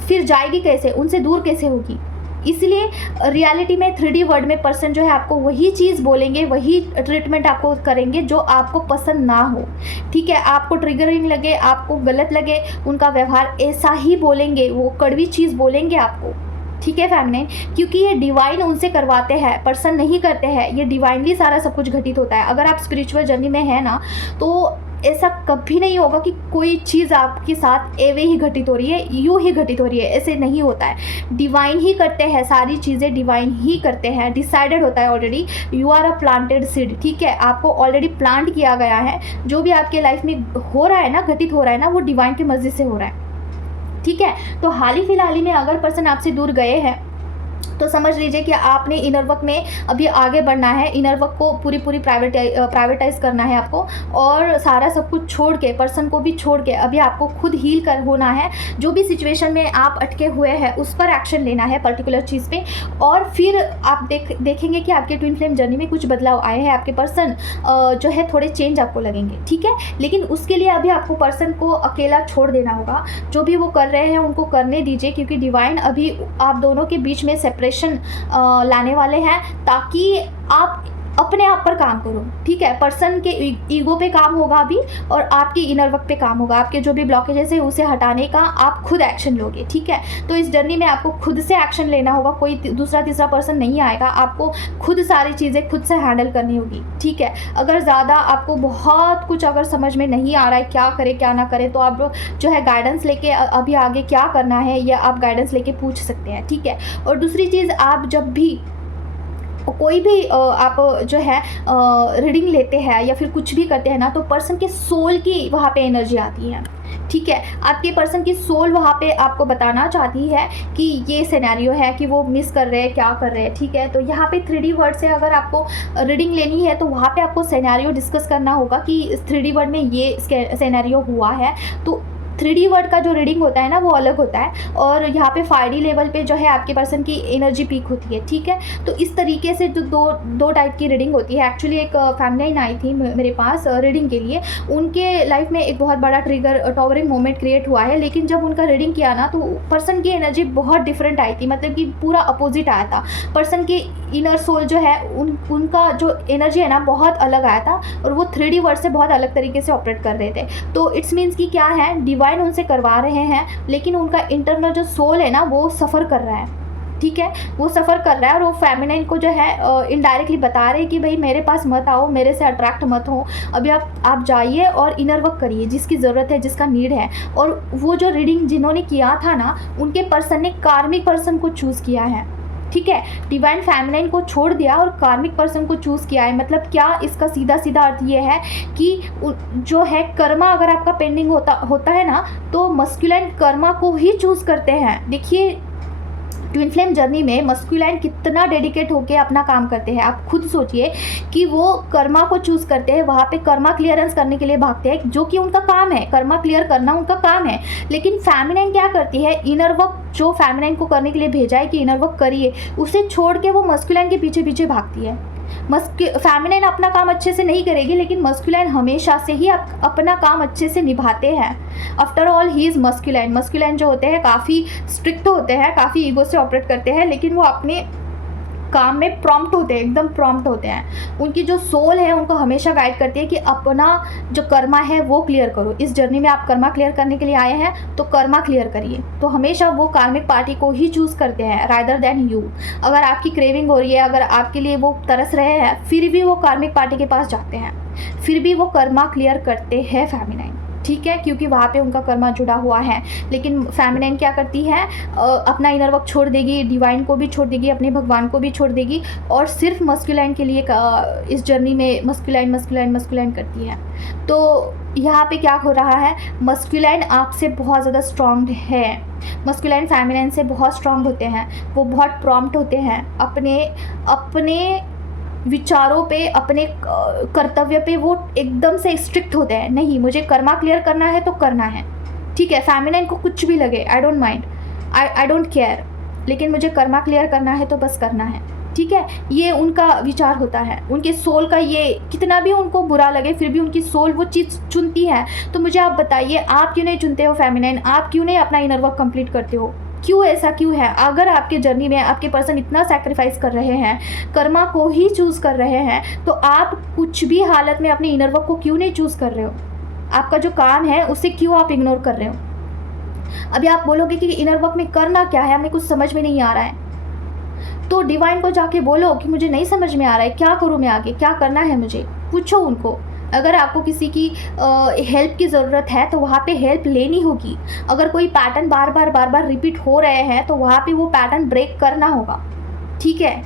फिर जाएगी कैसे, उनसे दूर कैसे होगी? इसलिए रियलिटी में 3D वर्ड में पर्सन जो है आपको वही चीज़ बोलेंगे, वही ट्रीटमेंट आपको करेंगे जो आपको पसंद ना हो, ठीक है। आपको ट्रिगरिंग लगे, आपको गलत लगे, उनका व्यवहार ऐसा ही बोलेंगे, वो कड़वी चीज़ बोलेंगे आपको, ठीक है फेमिनिन। क्योंकि ये डिवाइन उनसे करवाते हैं, पर्सन नहीं करते हैं, ये डिवाइनली सारा सब कुछ घटित होता है। अगर आप स्पिरिचुअल जर्नी में है ना, तो ऐसा कभी नहीं होगा कि कोई चीज़ आपके साथ एवे ही घटित हो रही है, यूँ ही घटित हो रही है, ऐसे नहीं होता है। डिवाइन ही करते हैं, सारी चीज़ें डिवाइन ही करते हैं, डिसाइडेड होता है already. You are a planted seed, ठीक है, आपको ऑलरेडी प्लांट किया गया है। जो भी आपके लाइफ में हो रहा है ना, घटित हो रहा है ना, वो डिवाइन की मर्जी से हो रहा है, ठीक है। तो हाल ही फिलहाल ही में अगर पर्सन आपसे दूर गए हैं, तो समझ लीजिए कि आपने इनर वर्क में अभी आगे बढ़ना है, इनर वर्क को पूरी प्राइवेटाइज करना है आपको, और सारा सब कुछ छोड़ के, पर्सन को भी छोड़ के अभी आपको खुद हील कर होना है। जो भी सिचुएशन में आप अटके हुए हैं उस पर एक्शन लेना है पर्टिकुलर चीज़ पे, और फिर आप देखेंगे कि आपके ट्विन फ्लेम जर्नी में कुछ बदलाव आए हैं। आपके पर्सन जो है थोड़े चेंज आपको लगेंगे, ठीक है। लेकिन उसके लिए अभी आपको पर्सन को अकेला छोड़ देना होगा। जो भी वो कर रहे हैं उनको करने दीजिए, क्योंकि डिवाइन अभी आप दोनों के बीच में सेपरेशन लाने वाले हैं, ताकि आप अपने आप पर काम करो, ठीक है। पर्सन के ईगो पे काम होगा अभी, और आपकी इनर वर्क पे काम होगा। आपके जो भी ब्लॉकेजेस है उसे हटाने का आप खुद एक्शन लोगे, ठीक है। तो इस जर्नी में आपको खुद से एक्शन लेना होगा, कोई दूसरा तीसरा पर्सन नहीं आएगा। आपको खुद सारी चीज़ें खुद से हैंडल करनी होगी, ठीक है। अगर ज़्यादा आपको बहुत कुछ अगर समझ में नहीं आ रहा है क्या करे क्या ना करे, तो आप जो है गाइडेंस लेके अभी आगे क्या करना है या आप गाइडेंस लेके पूछ सकते हैं, ठीक है। और दूसरी चीज़, आप जब भी कोई भी आप जो है रीडिंग लेते हैं या फिर कुछ भी करते हैं ना, तो पर्सन के सोल की वहाँ पे एनर्जी आती है, ठीक है। आपके पर्सन की सोल वहाँ पे आपको बताना चाहती है कि ये सिनेरियो है कि वो मिस कर रहे हैं, क्या कर रहे हैं, ठीक है। तो यहाँ पे 3D वर्ड से अगर आपको रीडिंग लेनी है तो वहाँ पे आपको सिनेरियो डिस्कस करना होगा कि 3D वर्ड में ये सिनेरियो हुआ है। तो 3D वर्ड का जो रीडिंग होता है ना वो अलग होता है, और यहाँ पे 5D लेवल पे जो है आपके पर्सन की एनर्जी पीक होती है, ठीक है। तो इस तरीके से जो दो टाइप की रीडिंग होती है। एक्चुअली एक फैमिली आई थी मेरे पास रीडिंग के लिए, उनके लाइफ में एक बहुत बड़ा ट्रिगर टॉवरिंग मोमेंट क्रिएट हुआ है, लेकिन जब उनका रीडिंग किया ना तो पर्सन की एनर्जी बहुत डिफरेंट आई थी, मतलब कि पूरा अपोजिट आया था। पर्सन की इनर सोल जो है उनका जो एनर्जी है ना बहुत अलग आया था, और वो 3D वर्ड से बहुत अलग तरीके से ऑपरेट कर रहे थे। तो इट्स मीन्स कि क्या है, डिवाइन उनसे करवा रहे हैं, लेकिन उनका इंटरनल जो सोल है ना वो सफ़र कर रहा है, ठीक है। वो सफ़र कर रहा है, और वो फेमिनाइन को जो है इनडायरेक्टली बता रहे हैं कि भाई मेरे पास मत आओ, मेरे से अट्रैक्ट मत हो, अभी आप जाइए और इनर वर्क करिए जिसकी ज़रूरत है, जिसका नीड है। और वो जो रीडिंग जिन्होंने किया था ना, उनके पर्सन ने कार्मिक पर्सन को चूज़ किया है, ठीक है। डिवाइन फेमिनाइन को छोड़ दिया और कार्मिक पर्सन को चूज़ किया है। मतलब क्या, इसका सीधा सीधा अर्थ ये है कि जो है कर्मा अगर आपका पेंडिंग होता है ना, तो मस्कुलाइन कर्मा को ही चूज़ करते हैं। देखिए ट्विन फ्लेम जर्नी में मस्कुलाइन कितना डेडिकेट होकर अपना काम करते हैं। आप खुद सोचिए कि वो कर्मा को चूज़ करते हैं, वहाँ पे कर्मा क्लियरेंस करने के लिए भागते हैं, जो कि उनका काम है, कर्मा क्लियर करना उनका काम है। लेकिन फेमिनाइन क्या करती है, इनर वर्क जो फेमिनाइन को करने के लिए भेजा है कि इनर वर्क करिए, उसे छोड़ के वो मस्कुलाइन के पीछे पीछे भागती है। फेमिनाइन अपना काम अच्छे से नहीं करेगी, लेकिन मस्कुलाइन हमेशा से ही अपना काम अच्छे से निभाते हैं। After all he is masculine. Masculine जो होते हैं काफ़ी स्ट्रिक्ट होते हैं, काफ़ी ईगो से ऑपरेट करते हैं, लेकिन वो अपने काम में प्रॉम्प्ट होते हैं, एकदम प्रॉम्प्ट होते हैं। उनकी जो सोल है उनको हमेशा गाइड करती है कि अपना जो कर्मा है वो क्लियर करो। इस जर्नी में आप कर्मा क्लियर करने के लिए आए हैं तो कर्मा क्लियर करिए। तो हमेशा वो कार्मिक पार्टी को ही चूज़ करते हैं रादर देन यू। अगर आपकी क्रेविंग हो रही है, अगर आपके लिए वो तरस रहे हैं, फिर भी वो कार्मिक पार्टी के पास जाते हैं, फिर भी वो कर्मा क्लियर करते हैं फेमिनाइन, ठीक है, क्योंकि वहाँ पे उनका कर्मा जुड़ा हुआ है। लेकिन फेमिनाइन क्या करती है, अपना इनर वर्क छोड़ देगी, डिवाइन को भी छोड़ देगी, अपने भगवान को भी छोड़ देगी, और सिर्फ मस्कुलाइन के लिए इस जर्नी में मस्कुलाइन मस्कुलाइन मस्कुलाइन करती है। तो यहाँ पे क्या हो रहा है, मस्कुलाइन आपसे बहुत ज़्यादा स्ट्रॉन्ग है। मस्कुलाइन फेमिनाइन से बहुत स्ट्रॉन्ग होते हैं, वो बहुत प्रॉम्प्ट होते हैं, अपने विचारों पे, अपने कर्तव्य पे वो एकदम से स्ट्रिक्ट होते हैं। नहीं, मुझे कर्मा क्लियर करना है तो करना है, ठीक है। फेमिनाइन को कुछ भी लगे, I don't mind, I don't care, लेकिन मुझे कर्मा क्लियर करना है तो बस करना है, ठीक है। ये उनका विचार होता है, उनके सोल का। ये कितना भी उनको बुरा लगे फिर भी उनकी सोल वो चीज़ चुनती है। तो मुझे आप बताइए, आप क्यों नहीं चुनते हो फेमिनाइन? आप क्यों नहीं अपना इनर वर्क कंप्लीट करते हो? क्यों, ऐसा क्यों है? अगर आपके जर्नी में आपके पर्सन इतना सैक्रिफाइस कर रहे हैं, कर्मा को ही चूज़ कर रहे हैं, तो आप कुछ भी हालत में अपने इनर वर्क को क्यों नहीं चूज़ कर रहे हो? आपका जो काम है उसे क्यों आप इग्नोर कर रहे हो? अभी आप बोलोगे कि इनर वर्क में करना क्या है, हमें कुछ समझ में नहीं आ रहा है, तो डिवाइन को जाके बोलो कि मुझे नहीं समझ में आ रहा है, क्या करूँ मैं आगे, क्या करना है मुझे? पूछो उनको। अगर आपको किसी की हेल्प की ज़रूरत है तो वहाँ पे हेल्प लेनी होगी। अगर कोई पैटर्न बार बार रिपीट हो रहे हैं तो वहाँ पे वो पैटर्न ब्रेक करना होगा, ठीक है।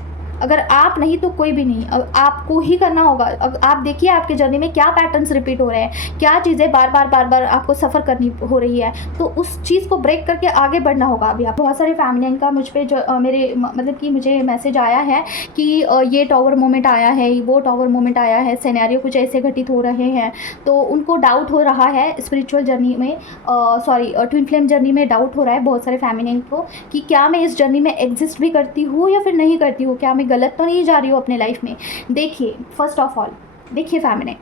अगर आप नहीं तो कोई भी नहीं, आपको ही करना होगा। आप देखिए आपके जर्नी में क्या पैटर्न्स रिपीट हो रहे हैं, क्या चीज़ें बार बार आपको सफ़र करनी हो रही है, तो उस चीज़ को ब्रेक करके आगे बढ़ना होगा। अभी आप बहुत सारे फेमिनाइन का मुझ पे जो मेरे मतलब कि मुझे मैसेज आया है कि ये टॉवर मोमेंट आया है, वो टॉवर मोमेंट आया है, सिनेरियो कुछ ऐसे घटित हो रहे हैं, तो उनको डाउट हो रहा है स्पिरिचुअल जर्नी में, ट्विन फ्लेम जर्नी में डाउट हो रहा है बहुत सारे फेमिनाइन को कि क्या मैं इस जर्नी में एग्जिस्ट भी करती हूँ या फिर नहीं करती हूँ, क्या मैं गलत तो नहीं जा रही हूँ अपने लाइफ में। देखिए, फर्स्ट ऑफ ऑल देखिए फेमिनाइन,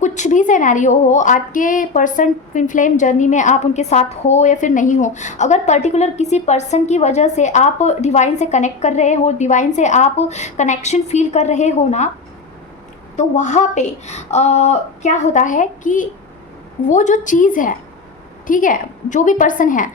कुछ भी सिनेरियो हो, आपके पर्सन ट्विन फ्लेम जर्नी में आप उनके साथ हो या फिर नहीं हो, अगर पर्टिकुलर किसी पर्सन की वजह से आप डिवाइन से कनेक्ट कर रहे हो, डिवाइन से आप कनेक्शन फील कर रहे हो ना, तो वहाँ पे क्या होता है कि वो जो चीज़ है, ठीक है, जो भी पर्सन है,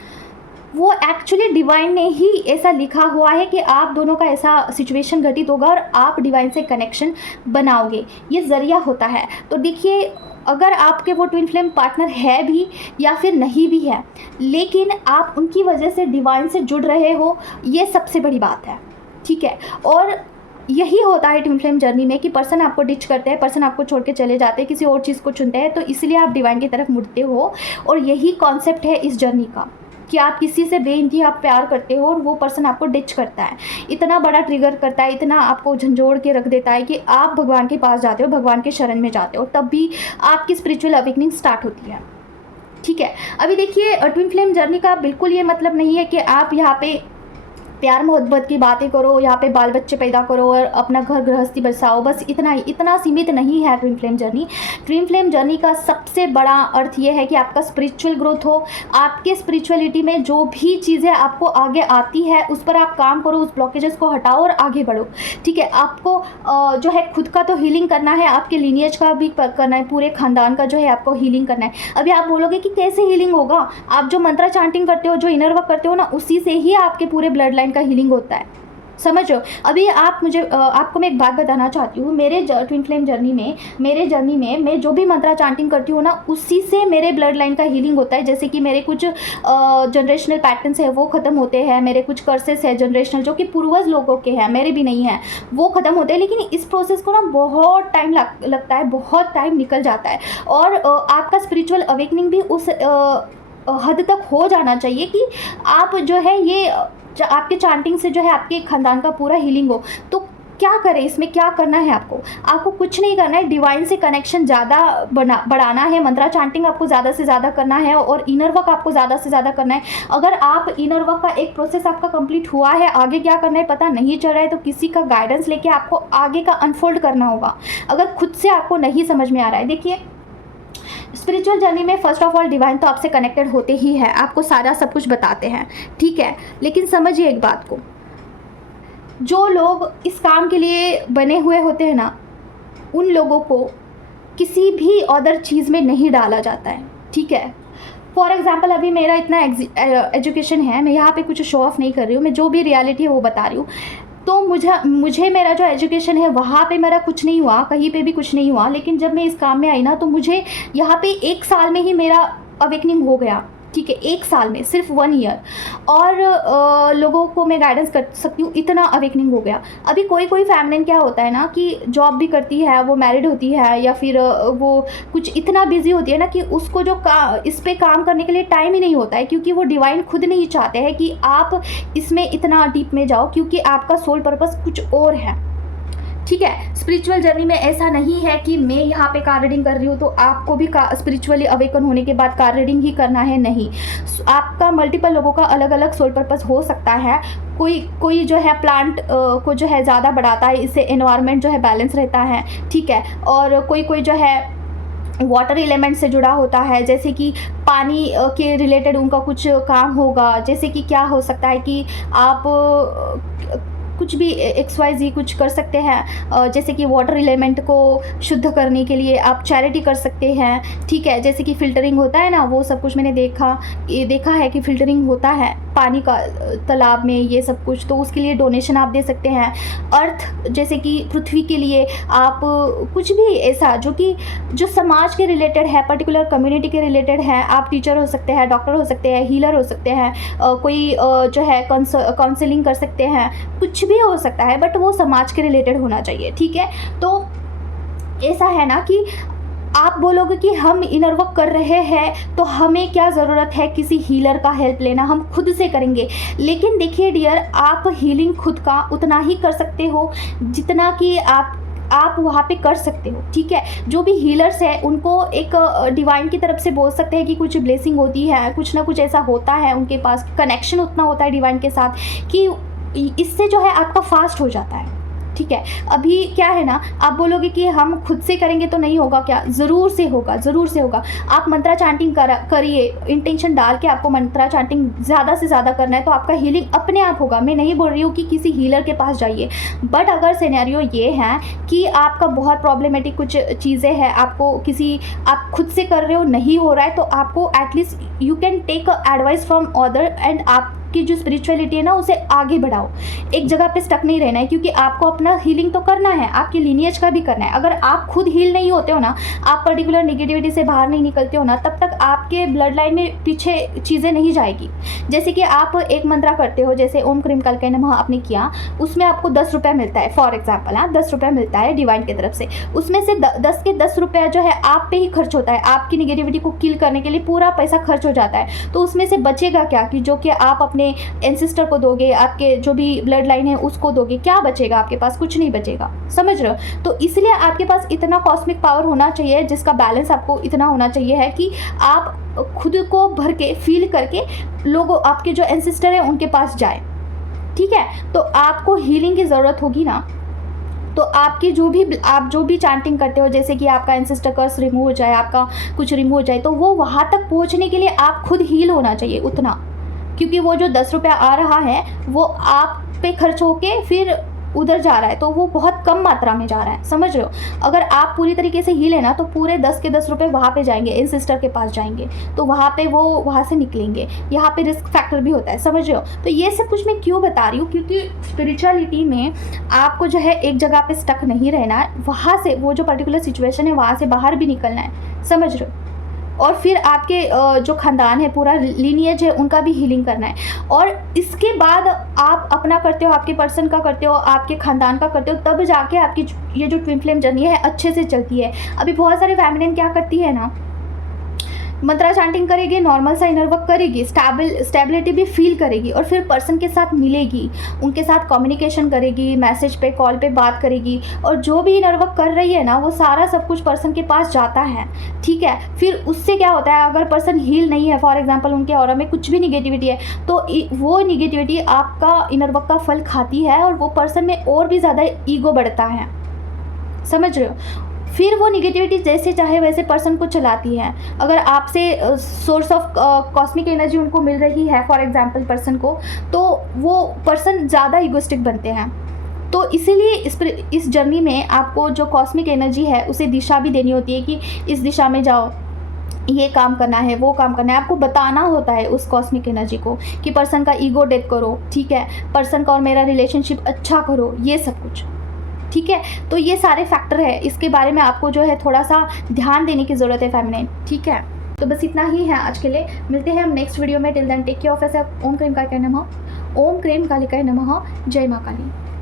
वो एक्चुअली डिवाइन ने ही ऐसा लिखा हुआ है कि आप दोनों का ऐसा सिचुएशन घटित होगा और आप डिवाइन से कनेक्शन बनाओगे, ये ज़रिया होता है। तो देखिए, अगर आपके वो ट्विन फ्लेम पार्टनर है भी या फिर नहीं भी है, लेकिन आप उनकी वजह से डिवाइन से जुड़ रहे हो, ये सबसे बड़ी बात है, ठीक है। और यही होता है ट्विन फ्लेम जर्नी में कि पर्सन आपको डिच करते हैं, पर्सन आपको छोड़ के चले जाते हैं, किसी और चीज़ को चुनते हैं, तो इसलिए आप डिवाइन की तरफ मुड़ते हो। और यही कॉन्सेप्ट है इस जर्नी का कि आप किसी से बेइंतहा आप प्यार करते हो और वो पर्सन आपको डिच करता है, इतना बड़ा ट्रिगर करता है, इतना आपको झंझोड़ के रख देता है कि आप भगवान के पास जाते हो, भगवान के शरण में जाते हो, तब भी आपकी स्पिरिचुअल अवेकनिंग स्टार्ट होती है, ठीक है। अभी देखिए, ट्विन फ्लेम जर्नी का बिल्कुल ये मतलब नहीं है कि आप यहाँ पे प्यार मोहब्बत की बातें करो, यहाँ पे बाल बच्चे पैदा करो और अपना घर गृहस्थी बसाओ, बस इतना ही, इतना सीमित नहीं है twin flame journey. Twin flame journey का सबसे बड़ा अर्थ ये है कि आपका स्पिरिचुअल ग्रोथ हो, आपके स्पिरिचुअलिटी में जो भी चीज़ें आपको आगे आती है उस पर आप काम करो, उस ब्लॉकेजेस को हटाओ और आगे बढ़ो, ठीक है। आपको जो है खुद का तो हीलिंग करना है, आपके लीनिएज का भी करना है, पूरे खानदान का जो है आपको हीलिंग करना है। अभी आप बोलोगे कि कैसे हीलिंग होगा, आप जो मंत्रा चांटिंग करते हो, जो इनर वर्क करते हो ना, उसी से ही आपके पूरे ब्लड लाइन का हीलिंग होता है, समझ लो। अभी आप मुझे आपको मैं एक बात बताना चाहती हूँ, मेरे ट्विन फ्लेम जर्नी में, मेरे जर्नी में मैं जो भी मंत्रा चांटिंग करती हूँ ना, उसी से मेरे ब्लड लाइन का हीलिंग होता है। जैसे कि मेरे कुछ जनरेशनल पैटर्न्स है वो ख़त्म होते हैं, मेरे कुछ कर्सेस है जनरेशनल जो कि पूर्वज लोगों के हैं, मेरे भी नहीं हैं, वो ख़त्म होते हैं। लेकिन इस प्रोसेस को ना बहुत टाइम लगता है, बहुत टाइम निकल जाता है। और आपका स्पिरिचुअल अवेकनिंग भी उस हद तक हो जाना चाहिए कि आप जो है ये आपके चांटिंग से जो है आपके खानदान का पूरा हीलिंग हो। तो क्या करें, इसमें क्या करना है आपको कुछ नहीं करना है, डिवाइन से कनेक्शन ज़्यादा बढ़ाना है, मंत्रा चांटिंग आपको ज़्यादा से ज़्यादा करना है और इनर वर्क आपको ज़्यादा से ज़्यादा करना है। अगर आप इनर वर्क का एक प्रोसेस आपका कंप्लीट हुआ है, आगे क्या करना है पता नहीं चल रहा है, तो किसी का गाइडेंस लेके आपको आगे का अनफोल्ड करना होगा, अगर खुद से आपको नहीं समझ में आ रहा है। देखिए, स्पिरिचुअल जर्नी में फर्स्ट ऑफ ऑल डिवाइन तो आपसे कनेक्टेड होते ही है, आपको सारा सब कुछ बताते हैं, ठीक है। लेकिन समझिए एक बात को, जो लोग इस काम के लिए बने हुए होते हैं ना, उन लोगों को किसी भी अदर चीज़ में नहीं डाला जाता है, ठीक है। फॉर एग्जाम्पल, अभी मेरा इतना एजुकेशन है, मैं यहाँ पे कुछ शो ऑफ नहीं कर रही हूँ, मैं जो भी रियलिटी है वो बता रही हूँ। तो मुझे मेरा जो एजुकेशन है वहाँ पे मेरा कुछ नहीं हुआ, कहीं पे भी कुछ नहीं हुआ। लेकिन जब मैं इस काम में आई ना, तो मुझे यहाँ पे 1 साल में ही मेरा अवेकनिंग हो गया, ठीक है, 1 साल में, सिर्फ 1 ईयर। और लोगों को मैं गाइडेंस कर सकती हूँ, इतना अवेकनिंग हो गया। अभी कोई फैमिली क्या होता है ना कि जॉब भी करती है, वो मैरिड होती है या फिर वो कुछ इतना बिजी होती है ना कि उसको जो इस पे काम करने के लिए टाइम ही नहीं होता है, क्योंकि वो डिवाइन खुद नहीं चाहते हैं कि आप इसमें इतना डीप में जाओ, क्योंकि आपका सोल पर्पस कुछ और है, ठीक है। स्पिरिचुअल जर्नी में ऐसा नहीं है कि मैं यहाँ पे कार रीडिंग कर रही हूँ तो आपको भी स्पिरिचुअली अवेकन होने के बाद कार रीडिंग ही करना है, नहीं। आपका मल्टीपल लोगों का अलग अलग सोल पर्पस हो सकता है। कोई जो है प्लांट को जो है ज़्यादा बढ़ाता है, इससे एनवायरनमेंट जो है बैलेंस रहता है, ठीक है। और कोई जो है वाटर एलिमेंट से जुड़ा होता है, जैसे कि पानी के रिलेटेड उनका कुछ काम होगा। जैसे कि क्या हो सकता है कि आप कुछ भी XYZ कुछ कर सकते हैं, जैसे कि वाटर एलिमेंट को शुद्ध करने के लिए आप चैरिटी कर सकते हैं, ठीक है। जैसे कि फ़िल्टरिंग होता है ना, वो सब कुछ मैंने देखा है कि फ़िल्टरिंग होता है पानी का तालाब में, ये सब कुछ, तो उसके लिए डोनेशन आप दे सकते हैं। अर्थ जैसे कि पृथ्वी के लिए आप कुछ भी ऐसा जो समाज के रिलेटेड है, पर्टिकुलर कम्युनिटी के रिलेटेड है, आप टीचर हो सकते हैं, डॉक्टर हो सकते हैं, हीलर हो सकते हैं, कोई जो है काउंसलिंग कर सकते हैं, कुछ भी हो सकता है, बट वो समाज के रिलेटेड होना चाहिए, ठीक है। तो ऐसा है ना कि आप बोलोगे कि हम इनर वर्क कर रहे हैं तो हमें क्या ज़रूरत है किसी हीलर का हेल्प लेना, हम खुद से करेंगे। लेकिन देखिए डियर, आप हीलिंग खुद का उतना ही कर सकते हो जितना कि आप वहाँ पे कर सकते हो, ठीक है। जो भी हीलर्स है उनको एक डिवाइन की तरफ से बोल सकते हैं कि कुछ ब्लेसिंग होती है, कुछ ना कुछ ऐसा होता है, उनके पास कनेक्शन उतना होता है डिवाइन के साथ कि इससे जो है आपका फास्ट हो जाता है, ठीक है। अभी क्या है ना, आप बोलोगे कि हम खुद से करेंगे तो नहीं होगा क्या? ज़रूर से होगा, ज़रूर से होगा। आप मंत्रा चैंटिंग करिए, इंटेंशन डाल के आपको मंत्रा चैंटिंग ज़्यादा से ज़्यादा करना है तो आपका हीलिंग अपने आप होगा। मैं नहीं बोल रही हूँ कि किसी हीलर के पास जाइए, बट अगर सिनेरियो ये है कि आपका बहुत प्रॉब्लमेटिक कुछ चीज़ें हैं, आपको आप खुद से कर रहे हो, नहीं हो रहा है, तो आपको at least you can take advice from other and आपकी जो स्पिरिचुअलिटी है ना उसे आगे बढ़ाओ। एक जगह पे स्टक नहीं रहना है, क्योंकि आपको अपना हीलिंग तो करना है, आपकी लीनिएज का भी करना है। अगर आप खुद हील नहीं होते हो ना, आप पर्टिकुलर नेगेटिविटी से बाहर नहीं निकलते हो ना, तब तक आपके ब्लड लाइन में पीछे चीज़ें नहीं जाएगी। जैसे कि आप एक मंत्रा करते हो, जैसे ओम क्रीम कलकय नमः आपने किया, उसमें आपको 10 रुपये मिलता है, फॉर एग्जाम्पल। हाँ, 10 रुपये मिलता है डिवाइन की तरफ से। उसमें से 10 के 10 रुपये जो है आप पे ही खर्च होता है, आपकी नेगेटिविटी को किल करने के लिए पूरा पैसा खर्च हो जाता है। तो उसमें से बचेगा क्या, कि जो कि आप अपने एंसेस्टर को दोगे, आपके जो भी ब्लड लाइन है उसको दोगे, क्या बचेगा आपके पास? कुछ नहीं बचेगा, समझ रहे हो? तो इसलिए आपके पास इतना कॉस्मिक पावर होना चाहिए, जिसका बैलेंस आपको इतना होना चाहिए है कि आप खुद को भर के फील करके लोगों, आपके जो एंसेस्टर है उनके पास जाए, ठीक है। तो आपको हीलिंग की ज़रूरत होगी ना, तो आपकी आप जो भी चैंटिंग करते हो, जैसे कि आपका एंसेस्टर कर्स रिमूव हो जाए, आपका कुछ रिमूव हो जाए, तो वो वहाँ तक पहुँचने के लिए आप खुद हील होना चाहिए उतना, क्योंकि वो जो 10 रुपया आ रहा है वो आप पे खर्च होके फिर उधर जा रहा है, तो वो बहुत कम मात्रा में जा रहा है, समझ रहे हो? अगर आप पूरी तरीके से हील है ना, तो पूरे 10 के 10 रुपये वहाँ पे जाएंगे, इन सिस्टर के पास जाएंगे, तो वहाँ पे वो वहाँ से निकलेंगे। यहाँ पे रिस्क फैक्टर भी होता है, समझ रहे हो? तो ये सब कुछ मैं क्यों बता रही हूँ, क्योंकि स्पिरिचुअलिटी में आपको जो है एक जगह पे स्टक नहीं रहना है, वहाँ से वो जो पर्टिकुलर सिचुएशन है वहाँ से बाहर भी निकलना है, समझ रहे हो? और फिर आपके जो ख़ानदान है, पूरा लीनिएज है, उनका भी हीलिंग करना है। और इसके बाद आप अपना करते हो, आपके पर्सन का करते हो, आपके ख़ानदान का करते हो, तब जाके आपकी ये जो ट्विन फ्लेम जर्नी है अच्छे से चलती है। अभी बहुत सारे फेमिनिन क्या करती है ना, मंत्रा चैंटिंग करेगी, नॉर्मल सा इनर वर्क करेगी, स्टेबिलिटी भी फील करेगी, और फिर पर्सन के साथ मिलेगी, उनके साथ कम्युनिकेशन करेगी, मैसेज पे, कॉल पे बात करेगी, और जो भी इनर वर्क कर रही है ना वो सारा सब कुछ पर्सन के पास जाता है, ठीक है। फिर उससे क्या होता है, अगर पर्सन हील नहीं है, फॉर एग्जाम्पल उनके ऑरा में कुछ भी निगेटिविटी है, तो वो निगेटिविटी आपका इनर वर्क का फल खाती है, और वो पर्सन में और भी ज़्यादा ईगो बढ़ता है, समझ रहे हो? फिर वो निगेटिविटी जैसे चाहे वैसे पर्सन को चलाती है। अगर आपसे सोर्स ऑफ कॉस्मिक एनर्जी उनको मिल रही है, फॉर एग्जांपल पर्सन को, तो वो पर्सन ज़्यादा इगोइस्टिक बनते हैं। तो इसीलिए इस जर्नी में आपको जो कॉस्मिक एनर्जी है उसे दिशा भी देनी होती है, कि इस दिशा में जाओ, ये काम करना है, वो काम करना है, आपको बताना होता है उस कॉस्मिक एनर्जी को कि पर्सन का ईगो डेथ करो, ठीक है, पर्सन का और मेरा रिलेशनशिप अच्छा करो, ये सब कुछ, ठीक है। तो ये सारे फैक्टर है, इसके बारे में आपको जो है थोड़ा सा ध्यान देने की ज़रूरत है फेमिनिन, ठीक है। तो बस इतना ही है आज के लिए, मिलते हैं हम नेक्स्ट वीडियो में। Till then take care of yourself. ओम क्रीम कालिकाय नमः, ओम क्रीम कालिकाय नमः। जय माँ काली।